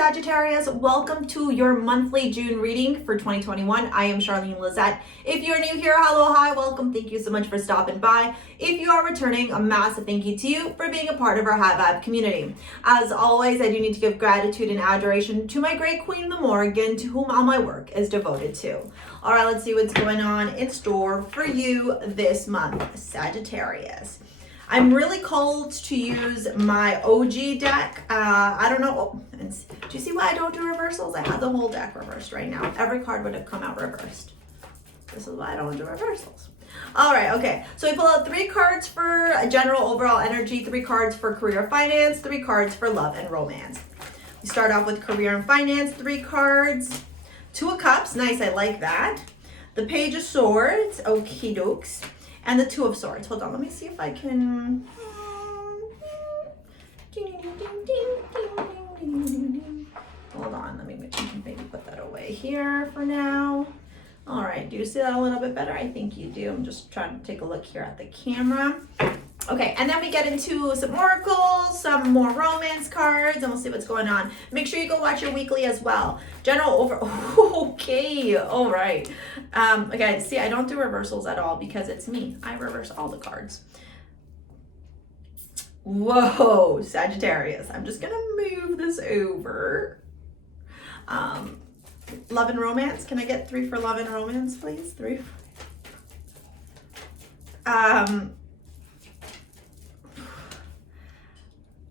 Sagittarius. Welcome to your monthly June reading for 2021. I am Charlene Lizette. If you're new here, hello, hi, welcome. Thank you so much for stopping by. If you are returning, a massive thank you to you for being a part of our High Vibe community. As always, I do need to give gratitude and adoration to my great queen, the Morgan, to whom all my work is devoted to. All right, let's see what's going on in store for you this month, Sagittarius. I'm really called to use my OG deck. I don't know. Oh, do you see why I don't do reversals? I have the whole deck reversed right now. Every card would have come out reversed. This is why I don't do reversals. All right, okay. So we pull out 3 cards for a general overall energy, 3 cards for career finance, 3 cards for love and romance. We start off with career and finance, 3 cards. 2 of Cups, nice, I like that. The Page of Swords, okie dokes. And the 2 of Swords. Hold on, let me see if I can. Hold on, let me maybe put that away here for now. All right, do you see that a little bit better? I think you do. I'm just trying to take a look here at the camera. Okay, and then we get into some oracles, some more romance cards, and we'll see what's going on. Make sure you go watch your weekly as well. General over, okay, all right. Okay, see, I don't do reversals at all because it's me. I reverse all the cards. Whoa, Sagittarius. I'm just gonna move this over. Love and romance. Can I get 3 for love and romance, please? 3.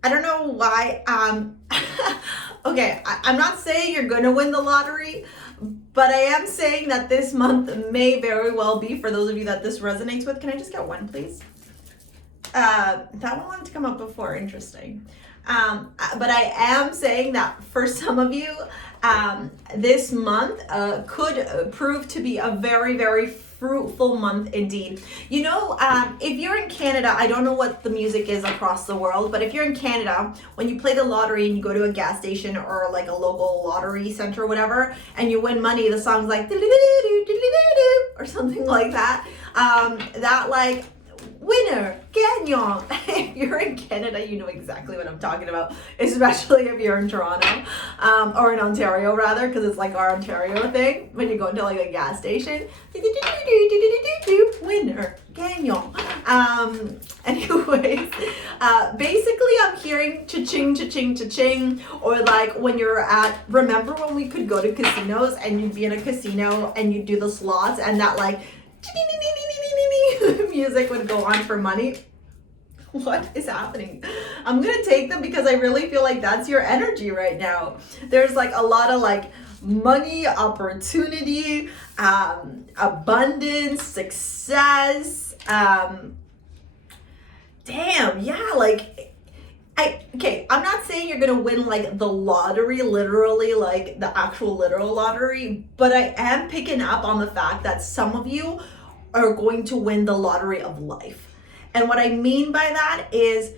I don't know why. Okay, I'm not saying you're going to win the lottery, but I am saying that this month may very well be, for those of you that this resonates with. Can I just get 1, please? That one wanted to come up before. Interesting. But I am saying that for some of you, this month could prove to be a very, very fruitful month indeed. You know, if you're in Canada, I don't know what the music is across the world, but if you're in Canada, when you play the lottery and you go to a gas station or like a local lottery center or whatever, and you win money, the song's like or something like that. That like winner, gagnant. If you're in Canada, you know exactly what I'm talking about, especially if you're in Toronto, or in Ontario rather, because it's like our Ontario thing. When you go into like a gas station, winner, gagnant. Anyways, basically I'm hearing cha-ching, cha-ching, cha-ching, or like when you're at, remember when we could go to casinos and you'd be in a casino and you'd do the slots and that like music would go on for money. What is happening? I'm gonna take them because I really feel like that's your energy right now. There's like a lot of like money, opportunity, abundance, success. Damn, yeah, like I'm not saying you're gonna win like the lottery, literally like the actual literal lottery, but I am picking up on the fact that some of you are going to win the lottery of life. And what I mean by that is,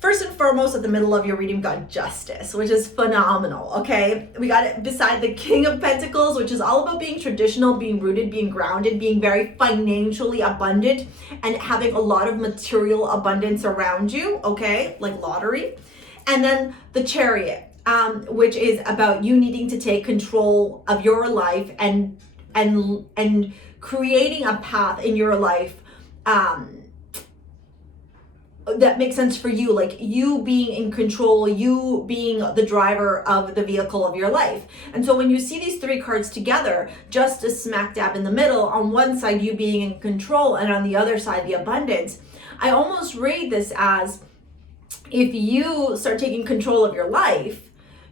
first and foremost, at the middle of your reading, we got Justice, which is phenomenal, okay? We got it beside the King of Pentacles, which is all about being traditional, being rooted, being grounded, being very financially abundant, and having a lot of material abundance around you, okay? Like lottery. And then the Chariot, which is about you needing to take control of your life and creating a path in your life that makes sense for you, like you being in control, you being the driver of the vehicle of your life. And so when you see these 3 cards together, Justice smack dab in the middle, on one side you being in control and on the other side the abundance, I almost read this as if you start taking control of your life,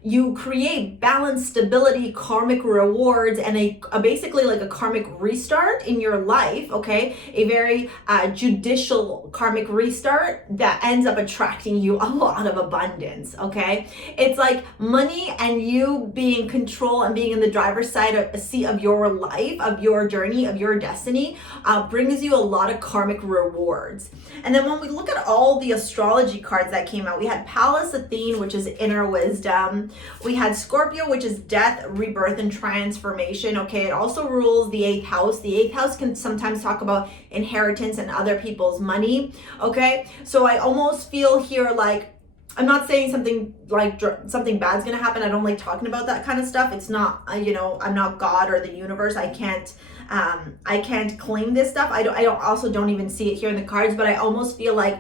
you create balance, stability, karmic rewards, and a basically like a karmic restart in your life, okay? A very judicial karmic restart that ends up attracting you a lot of abundance, okay? It's like money and you being in control and being in the driver's seat of your life, of your journey, of your destiny, brings you a lot of karmic rewards. And then when we look at all the astrology cards that came out, we had Pallas Athene, which is inner wisdom. We had Scorpio, which is death, rebirth, and transformation. Okay, it also rules the 8th house. The 8th house can sometimes talk about inheritance and other people's money. Okay, so I almost feel here like I'm not saying something like something bad's gonna happen. I don't like talking about that kind of stuff. It's not, you know, I'm not God or the universe. I can't claim this stuff. I don't even see it here in the cards, but I almost feel like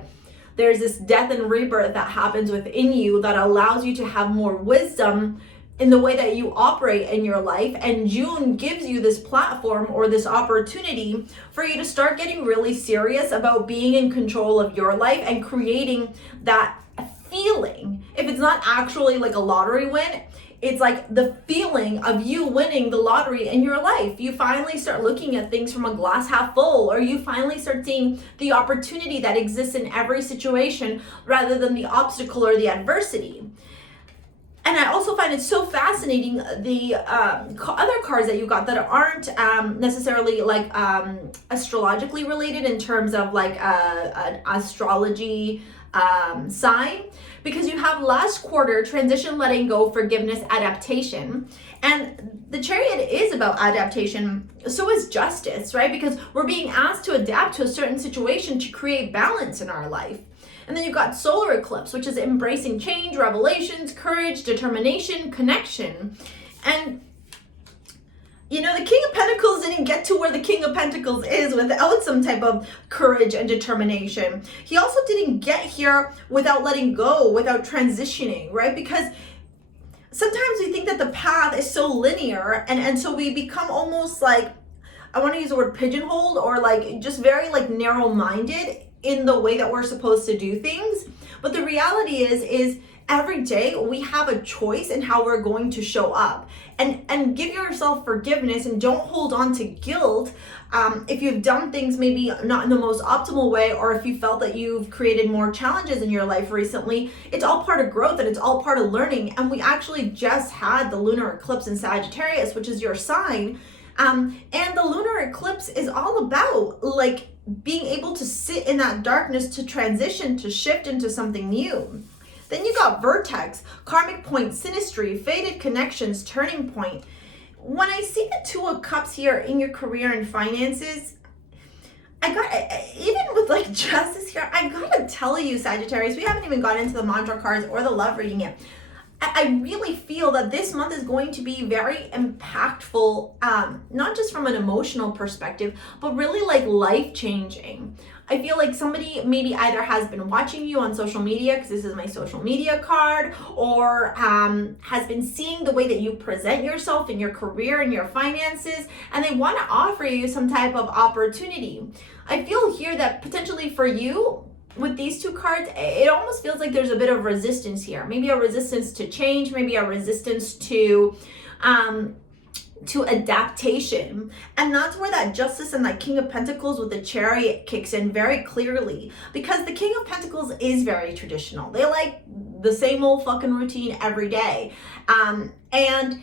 there's this death and rebirth that happens within you that allows you to have more wisdom in the way that you operate in your life. And June gives you this platform or this opportunity for you to start getting really serious about being in control of your life and creating that feeling. If it's not actually like a lottery win, it's like the feeling of you winning the lottery in your life. You finally start looking at things from a glass half full, or you finally start seeing the opportunity that exists in every situation rather than the obstacle or the adversity. And I also find it so fascinating, the other cards that you got that aren't necessarily like astrologically related in terms of like an astrology sign, because you have last quarter, transition, letting go, forgiveness, adaptation. And the Chariot is about adaptation. So is justice, right? Because we're being asked to adapt to a certain situation to create balance in our life. And then you've got solar eclipse, which is embracing change, revelations, courage, determination, connection. And you know, the King of Pentacles didn't get to where the King of Pentacles is without some type of courage and determination. He also didn't get here without letting go, without transitioning, right? Because sometimes we think that the path is so linear, and so we become almost like, I want to use the word pigeonholed, or like just very like narrow-minded in the way that we're supposed to do things. But the reality is every day we have a choice in how we're going to show up, and give yourself forgiveness, and don't hold on to guilt if you've done things maybe not in the most optimal way, or if you felt that you've created more challenges in your life recently. It's all part of growth, and it's all part of learning. And we actually just had the lunar eclipse in Sagittarius, which is your sign, and the lunar eclipse is all about like being able to sit in that darkness, to transition, to shift into something new. Then you got vertex, karmic point, synastry, faded connections, turning point. When I see the Two of Cups here in your career and finances, I got, even with like justice here, I gotta tell you, Sagittarius, we haven't even got into the mantra cards or the love reading yet. I really feel that this month is going to be very impactful, not just from an emotional perspective, but really like life-changing. I feel like somebody maybe either has been watching you on social media, because this is my social media card, or has been seeing the way that you present yourself in your career and your finances, and they want to offer you some type of opportunity. I feel here that potentially for you, with these two cards, it almost feels like there's a bit of resistance here. Maybe a resistance to change, maybe a resistance to adaptation. And that's where that Justice and that King of Pentacles with the Chariot kicks in very clearly, because the King of Pentacles is very traditional. They like the same old fucking routine every day. And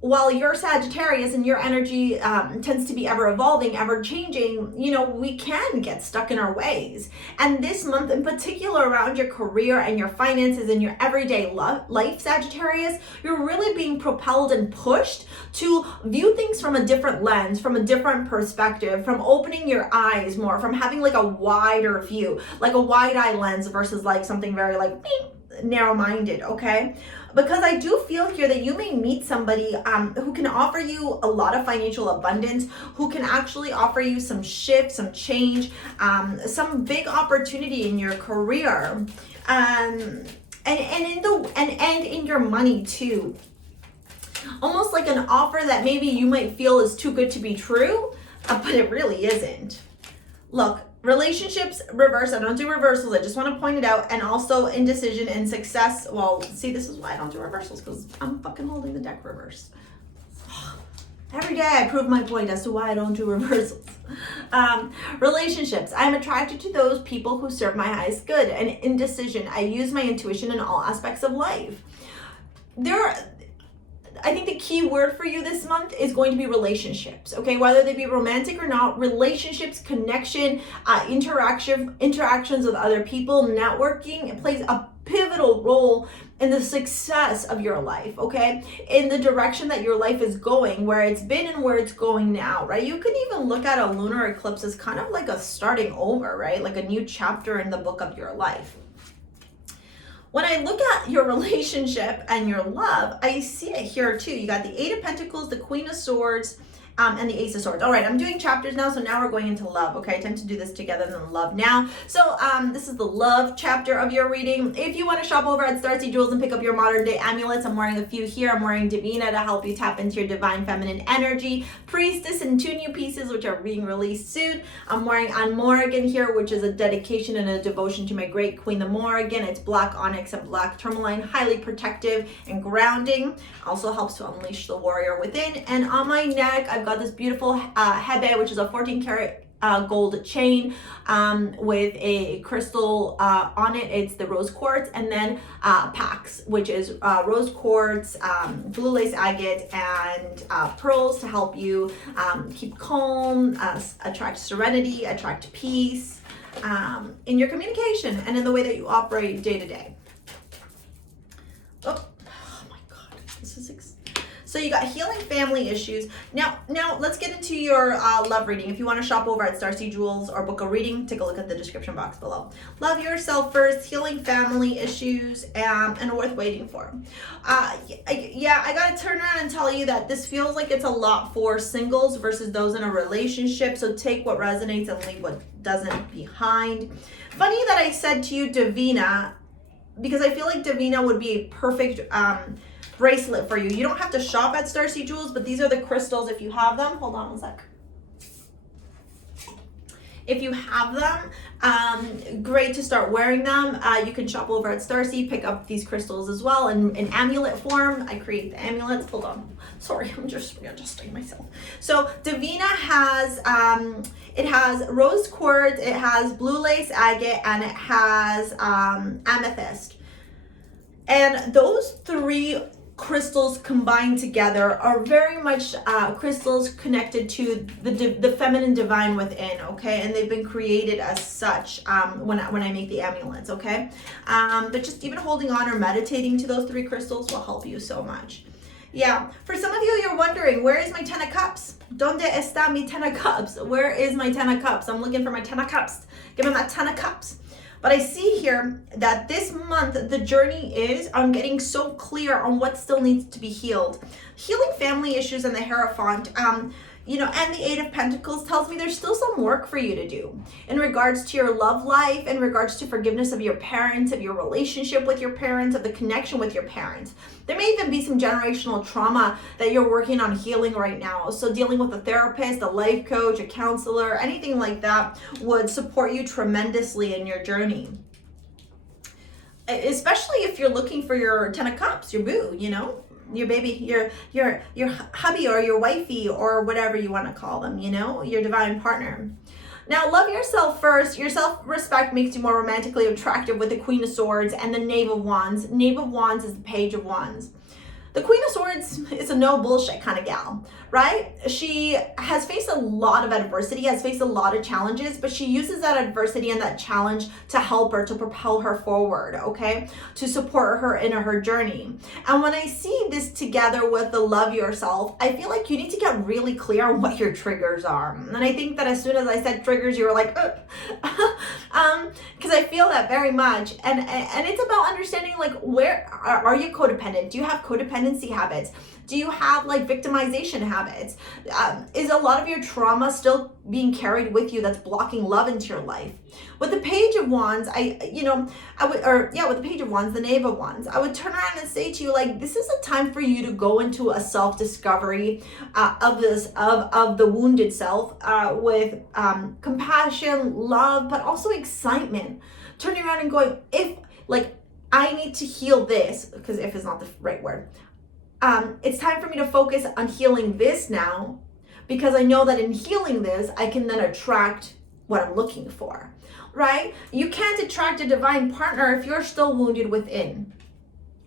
while you're Sagittarius and your energy tends to be ever evolving, ever changing, you know, we can get stuck in our ways. And this month in particular, around your career and your finances and your everyday life, Sagittarius, you're really being propelled and pushed to view things from a different lens, from a different perspective, from opening your eyes more, from having like a wider view, like a wide eye lens versus like something very like narrow-minded, okay? Because I do feel here that you may meet somebody who can offer you a lot of financial abundance, who can actually offer you some shift, some change, some big opportunity in your career, and in your money too. Almost like an offer that maybe you might feel is too good to be true, but it really isn't. Look, relationships reverse. I don't do reversals. I just want to point it out. And also indecision and success. Well, see, this is why I don't do reversals, because I'm fucking holding the deck reverse. Every day I prove my point as to why I don't do reversals. Relationships. I'm attracted to those people who serve my highest good. And indecision. I use my intuition in all aspects of life. I think the key word for you this month is going to be relationships, okay? Whether they be romantic or not, relationships, connection, interactions with other people, networking, it plays a pivotal role in the success of your life, okay? In the direction that your life is going, where it's been and where it's going now, right? You can even look at a lunar eclipse as kind of like a starting over, right? Like a new chapter in the book of your life. When I look at your relationship and your love, I see it here too. You got the Eight of Pentacles, the Queen of Swords, and the Ace of Swords. All right, I'm doing chapters now, so now we're going into love, okay? I tend to do this together than love now. So this is the love chapter of your reading. If you want to shop over at STARSEA Jewels and pick up your modern day amulets, I'm wearing a few here. I'm wearing Divina to help you tap into your divine feminine energy. Priestess and two new pieces, which are being released soon. I'm wearing On Morrigan here, which is a dedication and a devotion to my great queen, the Morrigan. It's black onyx and black tourmaline, highly protective and grounding. Also helps to unleash the warrior within. And on my neck, I've got this beautiful hebe, which is a 14 karat gold chain with a crystal on it. It's the rose quartz, and then Pax, which is rose quartz, blue lace agate, and pearls to help you keep calm, attract serenity, attract peace in your communication and in the way that you operate day to day. Oh my God, this is so you got healing family issues. Now let's get into your love reading. If you want to shop over at STARSEA Jewels or book a reading, take a look at the description box below. Love yourself first, healing family issues, and worth waiting for. Yeah, I gotta turn around and tell you that this feels like it's a lot for singles versus those in a relationship. So take what resonates and leave what doesn't behind. Funny that I said to you Divina, because I feel like Divina would be a perfect bracelet for you. You don't have to shop at STARSEA Jewels, but these are the crystals if you have them. Hold on one sec. If you have them, great to start wearing them. You can shop over at STARSEA, pick up these crystals as well in amulet form. I create the amulets. Hold on. Sorry, I'm just readjusting myself. So Divina has, it has rose quartz, it has blue lace agate, and it has amethyst. And those three crystals combined together are very much crystals connected to the feminine divine within, okay? And they've been created as such when I make the amulets, okay? But just even holding on or meditating to those three crystals will help you so much. Yeah, for some of you, you're wondering, where is my 10 of Cups? Donde está mi 10 of Cups? Where is my 10 of Cups? I'm looking for my 10 of Cups. Give me my 10 of Cups. But I see here that this month, the journey is on getting so clear on what still needs to be healed. Healing family issues and the Hierophant, you know, and the Eight of Pentacles tells me there's still some work for you to do in regards to your love life, in regards to forgiveness of your parents, of your relationship with your parents, of the connection with your parents. There may even be some generational trauma that you're working on healing right now. So dealing with a therapist, a life coach, a counselor, anything like that would support you tremendously in your journey. Especially if you're looking for your 10 of Cups, your boo, you know, your baby, your hubby or your wifey or whatever you want to call them, you know, your divine partner. Now, love yourself first. Your self-respect makes you more romantically attractive with the Queen of Swords and the Knave of Wands. Knave of Wands is the Page of Wands. The Queen of Swords is a no bullshit kind of gal, right? She has faced a lot of adversity, has faced a lot of challenges, but she uses that adversity and that challenge to help her, to propel her forward, okay? To support her in her journey. And when I see this together with the love yourself, I feel like you need to get really clear on what your triggers are. And I think that as soon as I said triggers, you were like, because I feel that very much. And it's about understanding, like, where are you codependent? Do you have codependency habits? Do you have like victimization habits? Is a lot of your trauma still being carried with you that's blocking love into your life? With the Page of Wands, with the Page of Wands, the Knave of Wands, I would turn around and say to you, like, this is a time for you to go into a self-discovery of the wounded self with compassion, love, but also excitement. Turning around and going, if, like, I need to heal this, because if is not the right word. It's time for me to focus on healing this now, because I know that in healing this, I can then attract what I'm looking for, right? You can't attract a divine partner if you're still wounded within.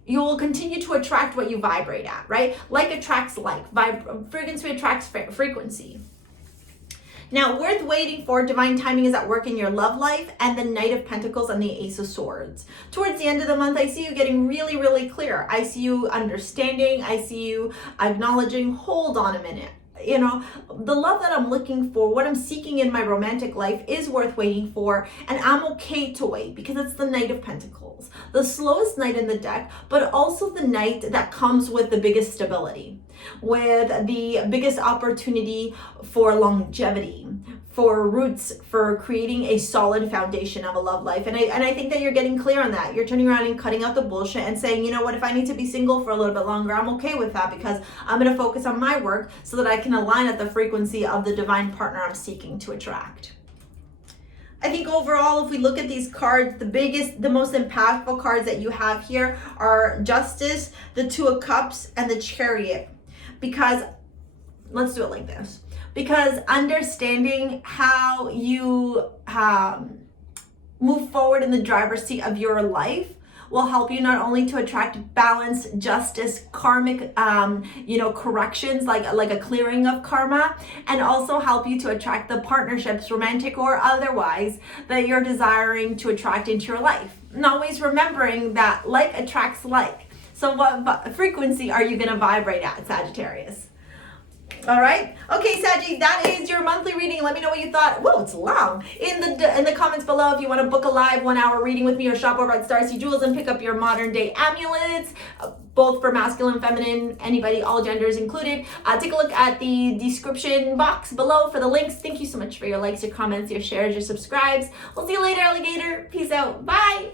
You will continue to attract what you vibrate at, right? Like attracts like. Frequency attracts frequency. Now, worth waiting for, divine timing is at work in your love life, and the Knight of Pentacles and the Ace of Swords. Towards the end of the month, I see you getting really, really clear. I see you understanding. I see you acknowledging, hold on a minute. you know, the love that I'm looking for, what I'm seeking in my romantic life is worth waiting for, and I'm okay to wait because it's the Knight of Pentacles, the slowest knight in the deck, but also the knight that comes with the biggest stability, with the biggest opportunity for longevity, for roots, for creating a solid foundation of a love life. And I think that you're getting clear on that. You're turning around and cutting out the bullshit and saying, you know what, if I need to be single for a little bit longer, I'm okay with that, because I'm going to focus on my work so that I can align at the frequency of the divine partner I'm seeking to attract. I think overall, if we look at these cards, the most impactful cards that you have here are Justice, the Two of Cups, and the Chariot. Because, let's do it like this. Because understanding how you move forward in the driver's seat of your life will help you not only to attract balance, justice, karmic, corrections, like a clearing of karma, and also help you to attract the partnerships, romantic or otherwise, that you're desiring to attract into your life. And always remembering that like attracts like. So what frequency are you going to vibrate at, Sagittarius? All right. Okay, Saggy, that is your monthly reading. Let me know what you thought. Whoa, it's long. In the comments below, if you want to book a live 1 hour reading with me or shop over at STARSEA Jewels and pick up your modern day amulets, both for masculine, feminine, anybody, all genders included. Take a look at the description box below for the links. Thank you so much for your likes, your comments, your shares, your subscribes. We'll see you later, alligator. Peace out. Bye.